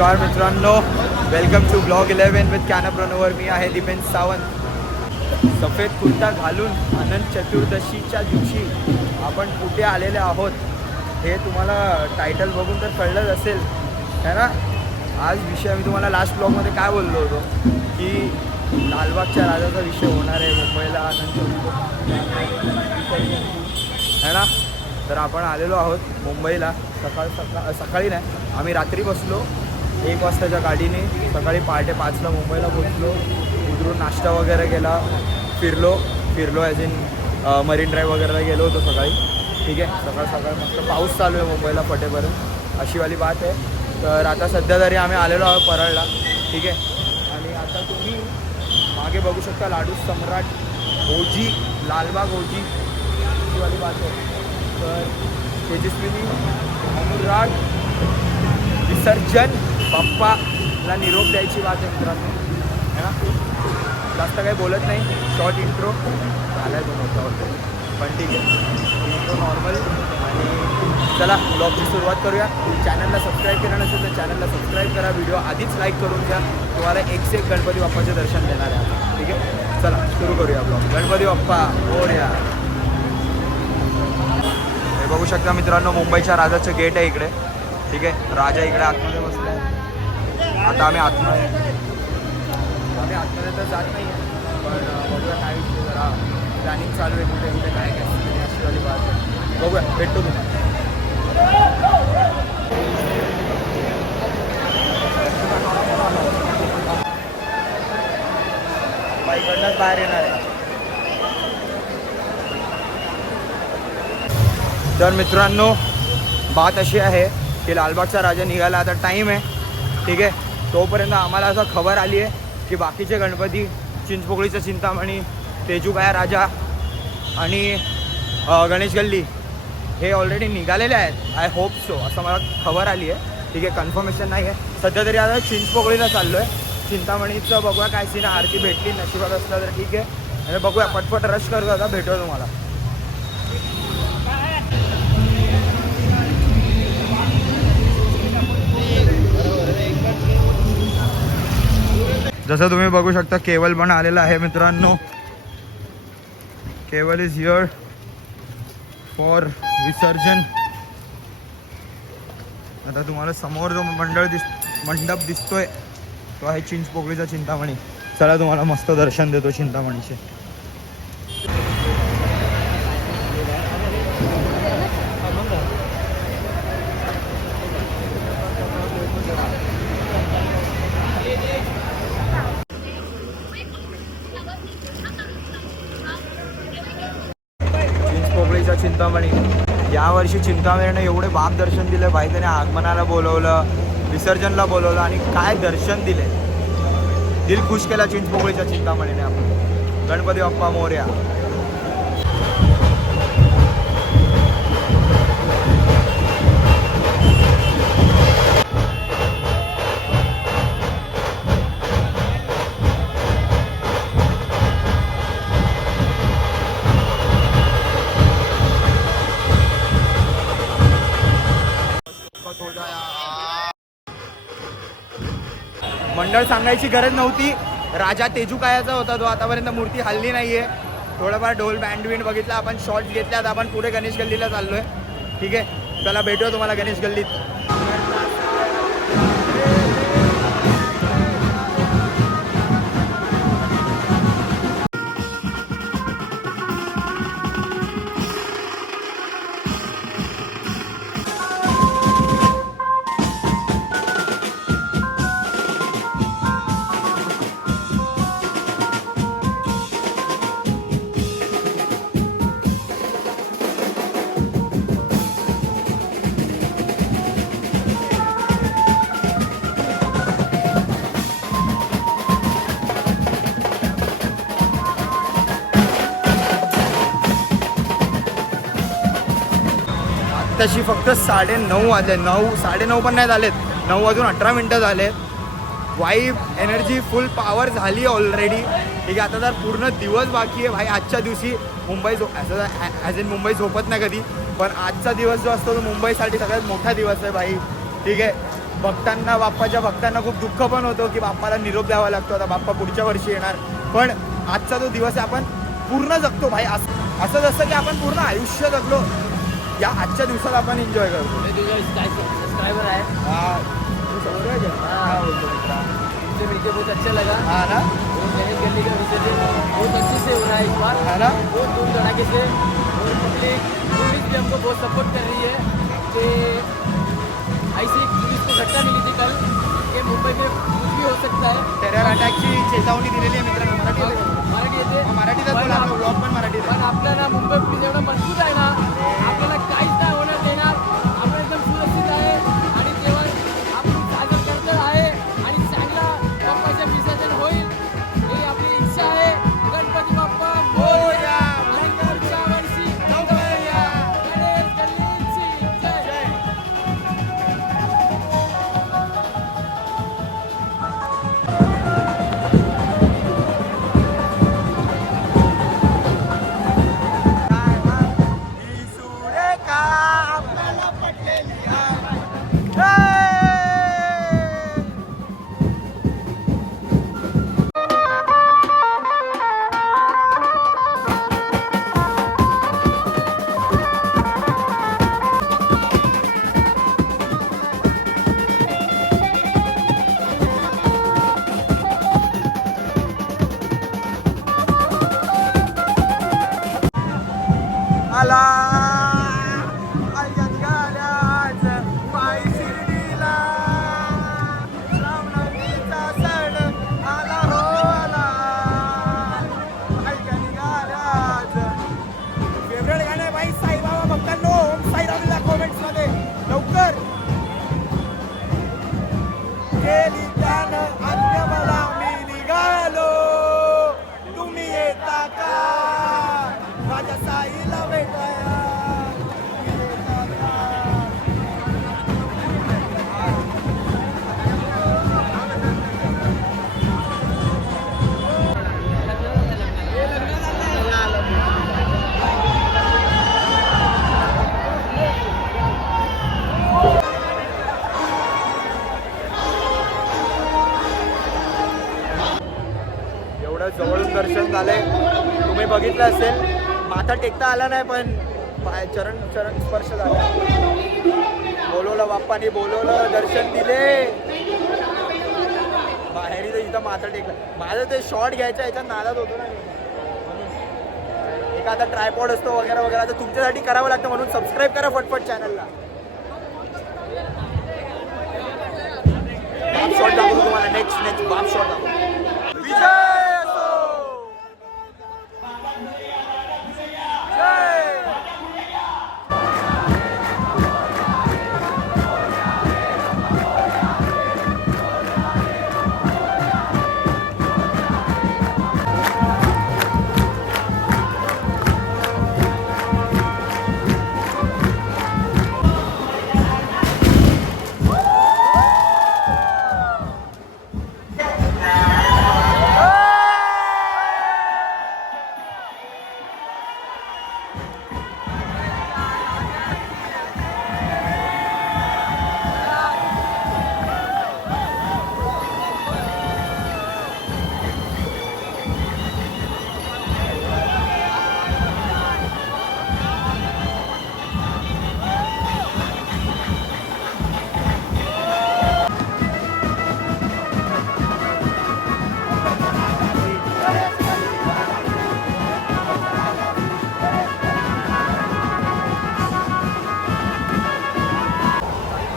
नमस्कार मित्रांनो, welcome to blog 11 with कॅनप्रोनोवर. मी आहे दीपेन सावंत. सफेद कुर्ता घालून अनंत चतुर्दशीच्या दिवशी आपण कुठे आलेले आहोत हे तुम्हाला टायटल बघून तर कळलंच असेल है ना. आज विषय मी तुम्हाला लास्ट ब्लॉगमध्ये काय बोललो होतो की लालबागच्या राजाचा विषय होणार आहे मुंबईला अनंत है ना. तर आपण आलेलो आहोत मुंबईला. सकाळी नाही, आम्ही रात्री बसलो 1 वाजताच्या गाडीने. सकाळी 5:30 मुंबईला पोहोचलो. उतरून नाश्ता वगैरे केला, फिरलो ॲज इन मरीन ड्राईव्ह वगैरेला गेलो होतो सकाळी. ठीक आहे, सकाळ मस्त पाऊस चालू आहे मुंबईला फटेपर्यंत, अशी वाली बात आहे. तर आता सध्या तरी आम्ही आलेलो आहोत परळला. ठीक आहे, आणि आता तुम्ही मागे बघू शकता लाडू सम्राट ओजी, लालबाग ओजी, अशी वाली बात आहे. तर तेजस्विनी, अनुराग, विसर्जन बाप्पाला निरोप द्यायची बात आहे मित्रांनो है ना. जास्त काही बोलत नाही, शॉर्ट इंट्रो झाला आहे 2 वाजता, पण ठीक आहे, इंट्रो नॉर्मल. आणि चला ब्लॉगची सुरुवात करूया. चॅनलला सबस्क्राईब केलं नसेल तर चॅनलला सबस्क्राईब करा. व्हिडिओ आधीच लाईक करून घ्या. तुम्हाला 1 से 1 गणपती बाप्पाचे दर्शन देणार आहे. ठीक आहे, चला सुरू करूया ब्लॉग. गणपती बाप्पा मोरया. हे बघू शकता मित्रांनो, मुंबईच्या राजाचं गेट आहे इकडे. ठीक आहे, राजा इकडे आतमध्ये बसला आहे. आता आम्ही आतमध्ये तर जात नाही आहे, पण बघूया काय विषय, जरा प्लॅनिंग चालू आहे कुठे कुठे काय काय अशी वाली बात आहे. बघूया, भेटतो तुम्हाला. बाईकडनंच बाहेर येणार आहे. तर मित्रांनो, बात अशी आहे की लालबागचा राजा निघाला, आता टाईम आहे. ठीक आहे, तोपर्यंत आम्हाला असं खबर आली आहे की बाकीचे गणपती, चिंचपोकळीचं चिंतामणी, तेजूकाया राजा आणि गणेश गल्ली हे ऑलरेडी निघालेले आहेत. आय होप सो, असं मला खबर आली आहे. ठीक आहे, कन्फर्मेशन नाही आहे सध्या तरी. आता चिंचपोकळीला चाललो आहे. चिंतामणीचं बघूया काय सीन. आरती भेटली, नशिबात असलं तर ठीक आहे. आणि बघूया, पटपट रश करतो आता, भेटूया तुम्हाला. जसं तुम्ही बघू शकता, केवल पण आलेला आहे मित्रांनो. केवल इज हिअर फॉर विसर्जन. आता तुम्हाला समोर जो मंडप दिसतोय तो आहे चिंचपोकळीचा चिंतामणी. चला तुम्हाला मस्त दर्शन देतो चिंतामणीचे. चिंतामणी यावर्षी चिंतामणीने एवढे बाप दर्शन दिले भाई. त्याने आगमनाला बोलवलं, विसर्जनला बोलवलं आणि काय दर्शन दिले. दिल खुश केला चिंचपोकळीच्या चिंतामणीने आपण. गणपती बाप्पा मोरया. मंडळ सांगायची गरज नव्हती. राजा तेजूकायाचा होता तो. आतापर्यंत मूर्ती हल्ली नाही आहे. थोडंफार ढोल बँड विंड बघितला आपण, शॉर्ट्स घेतल्यात. आपण पुढे गणेश गल्लीला चाललो आहे. ठीक आहे, चला भेटूया तुम्हाला गणेश गल्लीत. तशी फक्त 9:30 वाजले. 9:30 पण नाही झालेत, 9:18 झालेत. वाईब एनर्जी फुल पॉवर झाली ऑलरेडी. ठीक आहे, आता तर पूर्ण दिवस बाकी आहे भाई. आजच्या दिवशी मुंबई ॲज इन मुंबई झोपत नाही कधी, पण आजचा दिवस जो असतो तो मुंबईसाठी सगळ्यात मोठा दिवस आहे भाई. ठीक आहे, भक्तांना, बाप्पाच्या भक्तांना खूप दुःख पण होतं की बाप्पाला निरोप द्यावा लागतो. आता बाप्पा पुढच्या वर्षी येणार, पण आजचा जो दिवस आहे आपण पूर्ण जगतो भाई. असं जसं की आपण पूर्ण आयुष्य जगलो या आजच्या दिवसात आपण एन्जॉय करतो. सबस्क्राइबर है मिलकर बहुत अच्छा लगा. हाँ ना, गणेश गली का विसर्जन बहुत अच्छे से हो रहा है इस बार. है ना. बहुत धूम धड़ाके से और पब्लिक पुलिस भी हमको बहुत सपोर्ट कर रही है कि ऐसी पुलिस को घटना मिली थी कल कि मुंबई में कुछ भी हो सकता है. टेरर अटॅकची चेतावणी दिलेली आहे मित्रांनो. मराठी येते मराठीतच बोला, आपला ब्लॉग पण मराठीत आहे. पण आपल्याला मुंबई पुलिस एवढं मजबूत आहे ना, आपल्याला काहीच नाही होणार देणार. आपण एकदम सुरक्षित आहे आणि तेव्हा आपण साजरा करत आहे आणि चांगला बाप्पाचे विसर्जन होईल ही आपली इच्छा आहे. गणपती बाप्पा मोरया. आणि पुढच्या वर्षी मोरया. गणेश गल्लीची जय. आला आयत गाल्याच पाय शिर्डीला, श्रावणाचा सण आला हो आला. आयत गाल्याच फेवरेट गाणं आहे भाई साईबाबा भक्तांनो. ओम साईरामला कॉमेंट्स मध्ये लवकर. केली त्यानं आज्ञा मला मी निघालो, तुम्ही येता का माझ्या साईला भेटाया. तुम्ही येता का? एवढं जवळून दर्शन झालंय, तुम्ही बघितलं असेल. माथा टेकता आला नाही पण चरण स्पर्श झाला. बोलवलं बाप्पाने, बोलवलं, दर्शन दिले. बाहेर तर इथं माथा टेकला. माझं ते शॉर्ट घ्यायचं याच्यात नादात होतो ना. एक आता ट्रायपॉड असतो वगैरे वगैरे. आता तुमच्यासाठी करावं लागतं म्हणून सबस्क्राईब करा फटफट चॅनलला. बाप शॉट दाखवतो तुम्हाला. नेक्स्ट बाप शॉट दाखवतो. विजय असो. जय.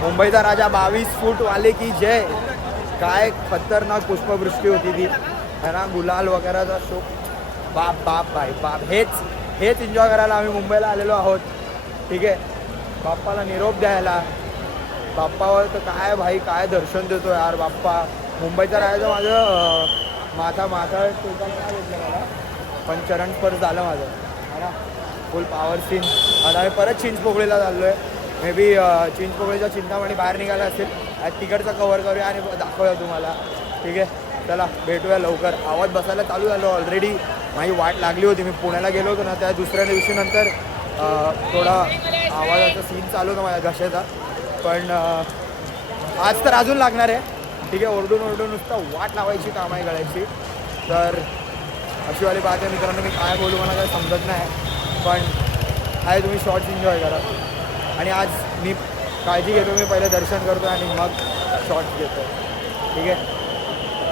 मुंबईचा राजा 22 फूट वाले की जय. काय खतरनाक पुष्पवृष्टी होती ती है ना. गुलाल वगैरेचा शो. बाप बाप भाई बाप. हेच एन्जॉय करायला आम्ही मुंबईला आलेलो आहोत. ठीक आहे. बाप्पाला निरोप द्यायला. बाप्पावर तर काय भाई काय दर्शन देतो यार बाप्पा. मुंबईचा राजा माझं माथा टोकाला काय भेटलं मला, पण चरण स्पर्श झालं माझं है ना. Full power scene. आता आम्ही परत चिंचपोकळीला चाललो आहे. मे बी चिंचपोकळीच्या चिंतामणी बाहेर निघाला असेल. तिकडचा कव्हर करूया आणि दाखवूया तुम्हाला. ठीक आहे. चला भेटूया लवकर. आवाज बसायला चालू झालो ऑलरेडी. माझी वाट लागली होती. मी पुण्याला गेलो होतो ना, त्या दुसऱ्या दिवशी नंतर थोडा आवाजाचा सीन चालू होता माझ्या घशाचा. पण आज तर अजून लागणार आहे. ठीक आहे, ओरडून ओरडून नुसतं वाट लावायची काम आहे गळ्याची. तर अशीवाली बात आहे मित्रांनो. मी काय बोलू मला काय समजत नाही, पण आहे तुम्ही शॉर्ट्स एन्जॉय करा. आणि आज मी काळजी घेतो, मी पहिलं दर्शन करतो आणि मग शॉर्ट्स घेतो. ठीक आहे,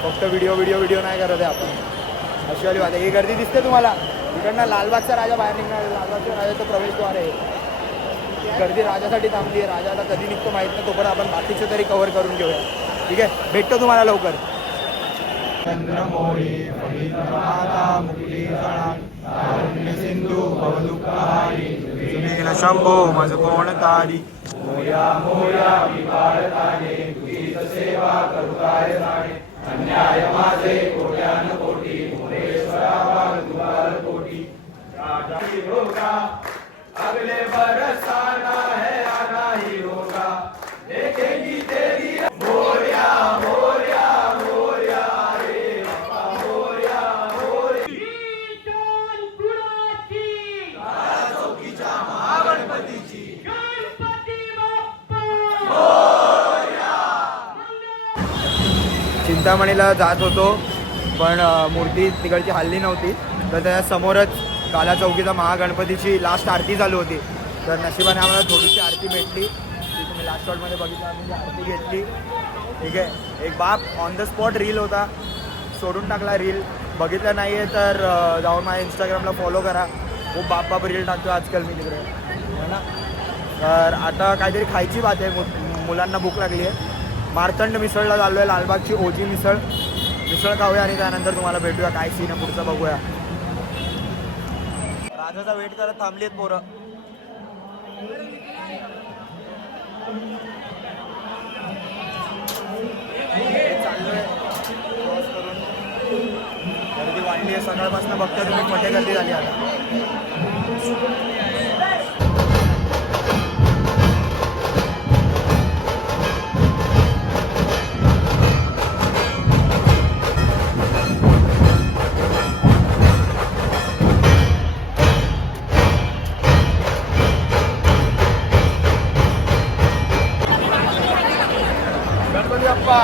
फक्त व्हिडिओ नाही करत आहे आपण. अशीवाली बात आहे. ही गर्दी दिसते तुम्हाला इकडनं लालबागचा राजा बाहेर निघणार. लालबागच्या राजाचं प्रवेशद्वार आहे. गर्दी राजासाठी थांबली आहे. राजाला कधी निघतो माहीत नाही, तोपर्यंत आपण बाकीचं तरी कव्हर करून घेऊया. ठीक आहे, भेटतो तुम्हाला लवकर. चंद्रमोळी सिंधू शंभो माझ कोण तारी मोया मोया विभारताने तुझीच सेवा करू काय जाणे. अन्याय माझे कोट्यान कोटी मोरेश्वरा वाग दुबार कोटी. राजा ही होगा अगले बरस आना है आना ही होगा. देखेंगी तेरी मोरया मोरया मोरया रे बाबा मोरया मोरया. चौकीच्या महागणपतीची चिंतामणीला जात होतो, पण मूर्ती तिकडची हल्ली नव्हती. तर त्या समोरच काला चौकीचा महागणपतीची लास्ट आरती चालू होती. तर नशिबाने आम्हाला थोडीशी आरती भेटली. ती तुम्ही लास्ट शॉटमध्ये बघितलं, आम्ही ती आरती घेतली. ठीक आहे, एक बाप ऑन द स्पॉट रील होता, सोडून टाकला रील. बघितलं नाही आहे तर जाऊन माझ्या इंस्टाग्रामला फॉलो करा. खूप बाप रील टाकतो आजकाल मी तिकडे, है ना. तर आता काहीतरी खायची बात आहे, मुलांना भूक लागली आहे. मार्तंड मिसळला चाललो आहे, लालबागची ओजी मिसळ खाऊया आणि त्यानंतर तुम्हाला भेटूया. काय सीन आहे पुढचं बघूया. राजाचा वेट करत थांबली आहेत पोरं. चाललोय क्रॉस करून. गर्दी वाढली आहे सकाळपासून, बघता तुम्ही मोठ्या गर्दी झाली आता. गणपती बाप्पा.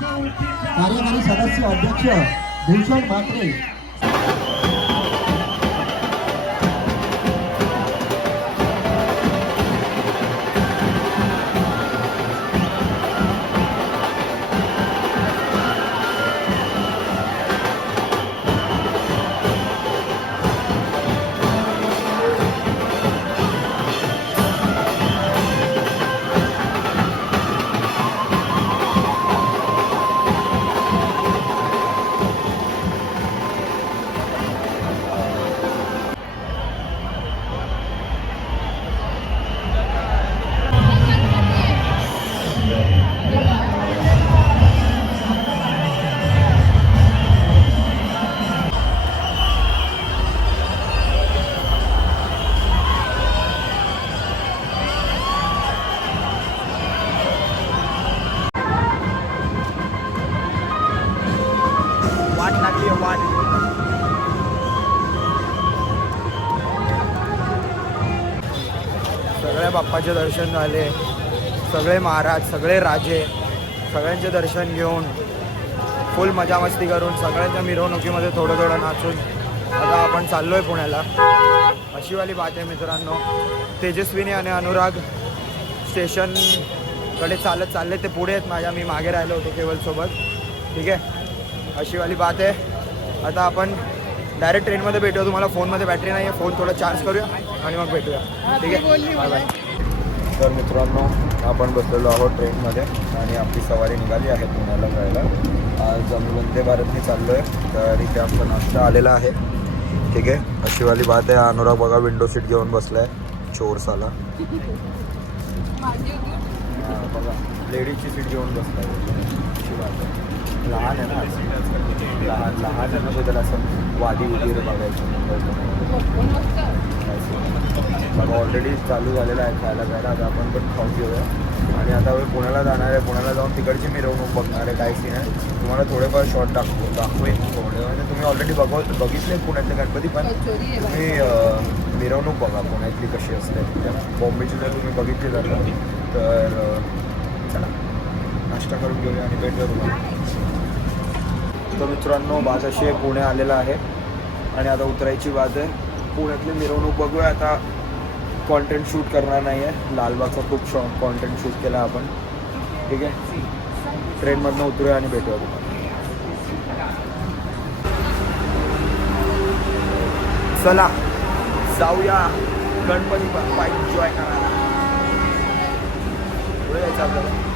कार्यकारी सदस्य अध्यक्ष भूषण म्हात्रे. वाट लागली आहे वाट. सगळ्या बाप्पाचे दर्शन झाले, सगळे महाराज, सगळे राजे, सगळ्यांचे दर्शन घेऊन फुल मजा मस्ती करून सगळ्यांच्या मिरवणुकीमध्ये थोडं थोडं नाचून आता आपण चाललोय पुण्याला. अशी वाली बात आहे मित्रांनो. तेजस्विनी आणि अनुराग स्टेशनकडे चालत चालले, ते पुढे आहेत माझ्या, मी मागे राहिलो होतो केवलसोबत. ठीक आहे, अशी वाली बात आहे. आता आपण डायरेक्ट ट्रेनमध्ये भेटूया. तुम्हाला फोनमध्ये बॅटरी नाही आहे, फोन थोडा चार्ज करूया आणि मग भेटूया. ठीक आहे, बाय बाय. तर मित्रांनो, आपण बसलेलो आहोत ट्रेनमध्ये आणि आपली सवारी निघाली आहे पुण्याला जायला. आज आम्ही वंदे भारतने चाललो आहे. तर इथे आमचा नाश्ता आलेला आहे. ठीक आहे, अशी वाली बात आहे. अनुराग बघा विंडो सीट घेऊन बसला आहे, चोरसाला. बघा लेडीजची सीट घेऊन बसला आहे. अशी बात आहे. लहान आहे ना, लहान आहे ना, त्याला असं वादी वगैरे बघायचं. बघा ऑलरेडी चालू झालेलं आहे खायला जायला. आता आपण पण खाऊन घेऊया आणि आता पुण्याला जाणार आहे. पुण्याला जाऊन तिकडची मिरवणूक बघणार आहे. काही सीन आहे, तुम्हाला थोडेफार शॉर्ट दाखवेन थोडे. म्हणजे तुम्ही ऑलरेडी बघितले पुण्यातले गणपती, पण तुम्ही मिरवणूक बघा पुण्यातली कशी असते. बॉम्बेची जर तुम्ही बघितली जातं तर चला नाश्ता करून घेऊया आणि भेटूया तुम्हाला. तर मित्रांनो, बात अशी आहे, पुणे आलेला आहे आणि आता उतरायची बात आहे. पुण्यातली मिरवणूक बघूया. आता कॉन्टेंट शूट करणार नाही आहे. लालबागचा खूप कॉन्टेंट शूट केला आपण. ठीक आहे, ट्रेनमधनं उतरूया आणि भेटूया तुम्हाला. चला जाऊया गणपती बाप्पा एन्जॉय करायला. पुढे जायचं आपल्याला.